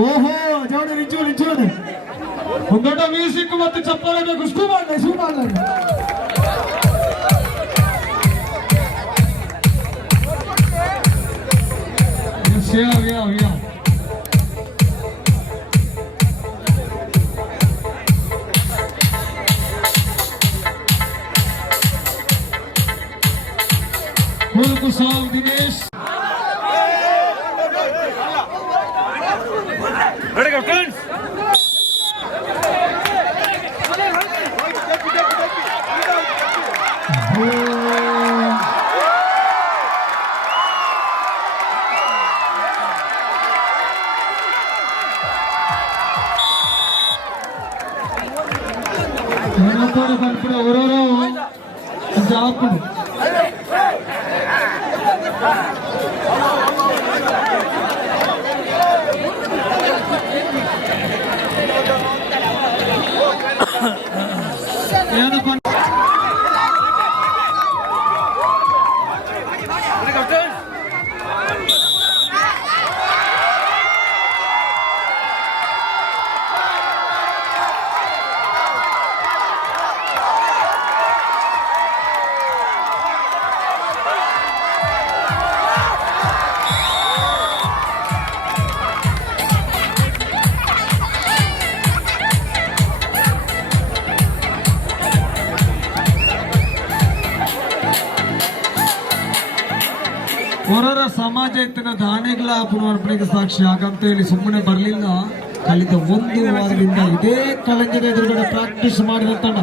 ಓಹೋ ಜವಳಿ ನಿಂಚೋಳಿ ಮುಂದೋಟ ಮ್ಯೂಸಿಕ್ ಮತ್ತು ಚಪ್ಪಾಳೆ ಗುಸ್ಕು ಮಾಡ್ಲಿ ಶೂ ಮಾಡ್ಲಿ Saal Dinesh. Ready, captains? ಹೊರರ ಸಮಾಜ ಇತ್ತಿನ ದಾನಿಗಳ ಪುನರ್ಪಣೆಗೆ ಸಾಕ್ಷಿ ಹಾಗಂತ ಹೇಳಿ ಸುಮ್ಮನೆ ಬರಲಿಲ್ಲ. ಕಳೆದ ಒಂದು ವಾರದಿಂದ ಇದೇ ಕಲೆಂಜದ ಎದುರುಗಡೆ ಪ್ರಾಕ್ಟೀಸ್ ಮಾಡಿದ ತಂಡ